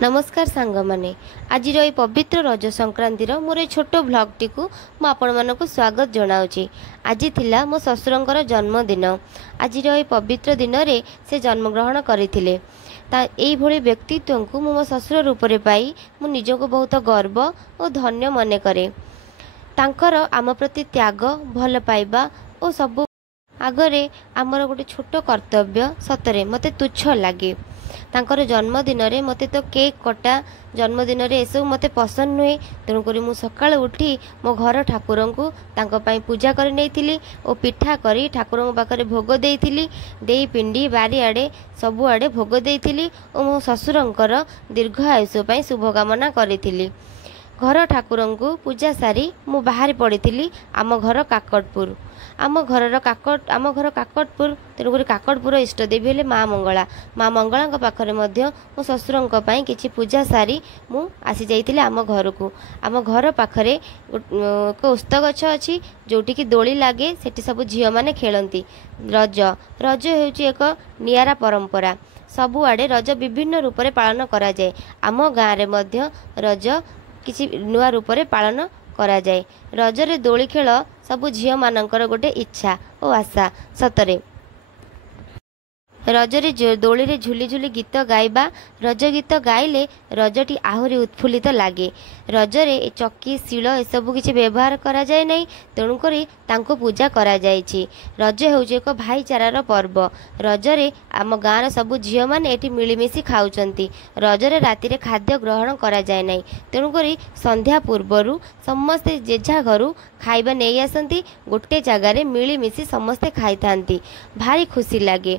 नमस्कार सांग माने आज पवित्र रज संक्रांतिर मोर छोट ब्लॉगटी को मुझे स्वागत जनाऊँगी। आज थिला मो ससुरंकर जन्मदिन। आज पवित्र दिन रे से जन्मग्रहण करथिले। एभली व्यक्तित्व को मो ससुर रूप में पाई मु निजको बहुत गर्व और धन्य मने करे। तांकर आम प्रति त्याग भल पाइबा और सब आगरे आमर गोटे छोट कर्तव्य सतरे मते तुच्छ लगे। तांकर जन्मदिन रे मते तो केक कटा जन्मदिन रे एसब मते पसंद नुहे। तेणुक मु सकाळ उठी मो घर ठाकुर को तांको पाई पूजा कर नहीं और पिठा करी ठाकुर पाखे भोग देइथिली। देई पिंडी बारी आड़े सबु आड़े भोग देइथिली और मो ससुरंकर दीर्घ आयुष पाई शुभकामना करिथिली। घर ठाकुर को पूजा सारी मु बाहर पड़ी आम घर काकटपुर। आम घर काकटपुर तेणुक काकटपुर इष्टदेवी हेले माँ मंगला। माँ मंगला पाखरे मध्य मो ससुरंक पई किछि पूजा सारी मु आसी जाइतिले आम घर को। आम घर पाखरे एक उस्त गछ अछि जोटी की दोली लागे। सेठी सब झियो माने खेलंती। रज रज हेउची एक नियारा परंपरा। सबु आडे रज विभिन्न रूप में पालन करा जाय। आम गाँव रे मध्य रज किसी नुआ रूप में पालन करा जाए। रजरे दोली खेल सबु झियो मानकर गोटे इच्छा और आशा सतरे। रजरे दोली रे झुली झुली गीत गाइबा रज गीत गाइले रजटी आहुरी उत्फुल्लित लागे। रजरे चक्की शिल एसबू किसी व्यवहार करा जाए नहीं। तेणुक तांको पूजा करा जायछि। रज हेउछि एक भाईचारार पर्व। रजरे आम गाँव सबु झियो माने एठी मिलिमिशि खाउचंती। रजरे राति रे खाद्य ग्रहण करा जाए नहीं। तेणुक संध्या पूर्वरु समस्ते जेझा घरु खाइबा नहीं आसंती। गोटे जगार मिलिमिशि समस्ते खाई थांती। भारी खुशी लागे।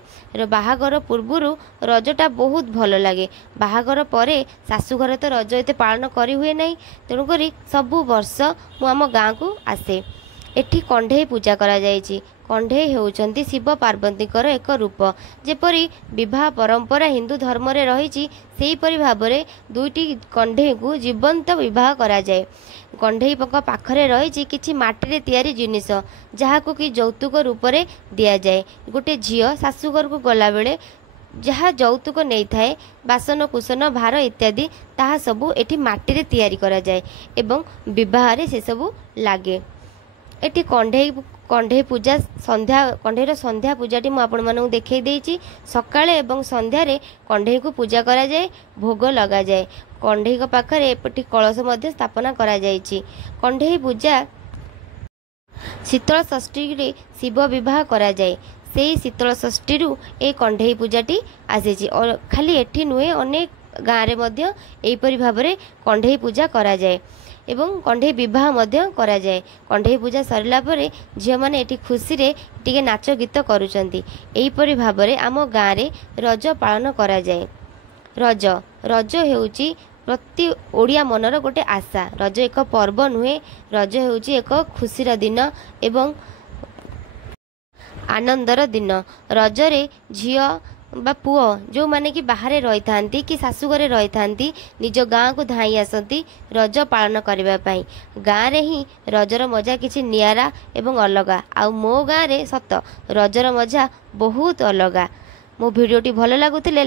बाहागर पूर्वरु रजटा बहुत भल लगे। बाहागर परे शाशुघर तो रज एते पालन करी हुए नहीं। तेणुक सबु वर्ष मु आम गाँ को आसे। एठी कंढे पूजा करा जायछि। कंढे हेउचंती शिव पार्वतीकर एक रूप। जेपरी विवाह परंपरा हिंदू धर्म रे रहिछि सेहीपरि भाबरे दुईटी कंढे को जीवंत विवाह करा जाए। कंढे पाखरे रहिछि किछि माटी रे तैयारी जिनिस जहाको कि यौतुक रूप रे दिया जाए। गोटे झियो शाशुघर को गला बेले जहाँ यौतुक नहीं थाए बासन कुसन भार इत्यादि ताहा सबु एठी माटी रे तैयारी करा जाए एवं विवाह रे से सबु लागे। एठी कंढे पूजा संध्या कंढेर संध्या पूजाटी मु आपण मानू देखै देइछि। सकाळे एवं संध्यारे कंढे को पूजा करा जाए भोग लगा जाए। कंढे पाखरे एपटी कलश मध्य स्थापना करा जाइछि। कंढे पूजा शीतल षष्ठी रे शिव विवाह करा जाए। से शीतल षष्ठी रु ए कंढे पूजाटी आसीछि और खाली एठी नुहे अनेक गाँव रे मध्य एपरि भाबरे कंढे पूजा करा जाए एवं कंढे विवाह मध्य करा जाए। कंढे पूजा सरला परे झियो माने एठी खुशी रे टिके नाच गीत करूचंती। एहीपरि भाबरे आम गाँ रे रज पालन करा जाए। रज रज हेउची प्रति ओडिया मनर गोटे आशा। रज एक पर्व नुहे। रज हेउची एक खुशीर दिन एवं आनंदर दिन। रजरे झियो बा पुओ जो माने कि बाहरे रही थांती कि शाशुघरे रही थांती निज गाँ को धाई आसती रज पालन करबा पाई। गाँ रे ही रजर मजा किछि नियारा एवं अलगा। आ मो गाँ रे सत रजर मजा बहुत अलगा। मो वीडियोटी भल लागुतिले